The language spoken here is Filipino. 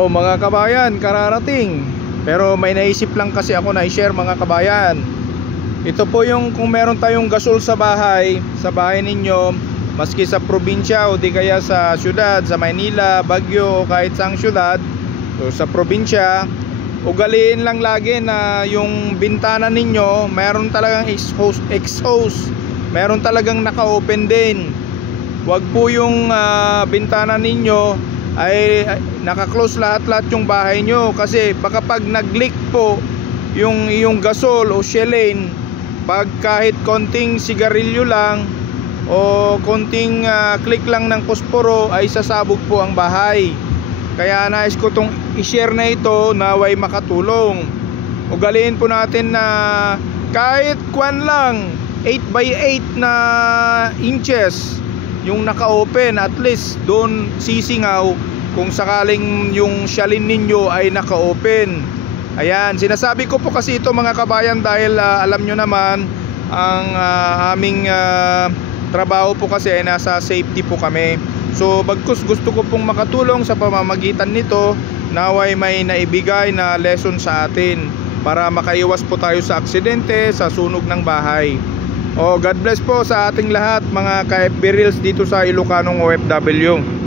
Oh mga kabayan, kararating. Pero may naisip lang kasi ako na i-share mga kabayan. Ito po yung kung meron tayong gasol sa bahay ninyo, maski sa probinsya o di kaya sa syudad, sa Maynila, Baguio o kahit saang syudad. So sa probinsya, ugaliin lang lagi na yung bintana ninyo meron talagang exhaust, meron talagang naka-open din. Wag po yung bintana ninyo ay naka-close lahat yung bahay nyo, kasi baka pag nag-leak po yung iyong gasol o Shellane, pag kahit konting sigarilyo lang o konting click lang ng posporo ay sasabog po ang bahay. Kaya nais ko tong i-share na ito, naway makatulong. Ugaliin po natin na kahit kwan lang 8x8 na inches yung naka-open, at least doon sisingaw kung sakaling yung Shellane ninyo ay naka-open. Ayan, sinasabi ko po kasi ito mga kabayan dahil alam nyo naman ang aming trabaho po kasi ay nasa safety po kami. So bagkus gusto ko pong makatulong sa pamamagitan nito, naway may naibigay na lesson sa atin para makaiwas po tayo sa aksidente, sa sunog ng bahay. God bless po sa ating lahat mga ka-FB Reels dito sa Ilocanong OFW.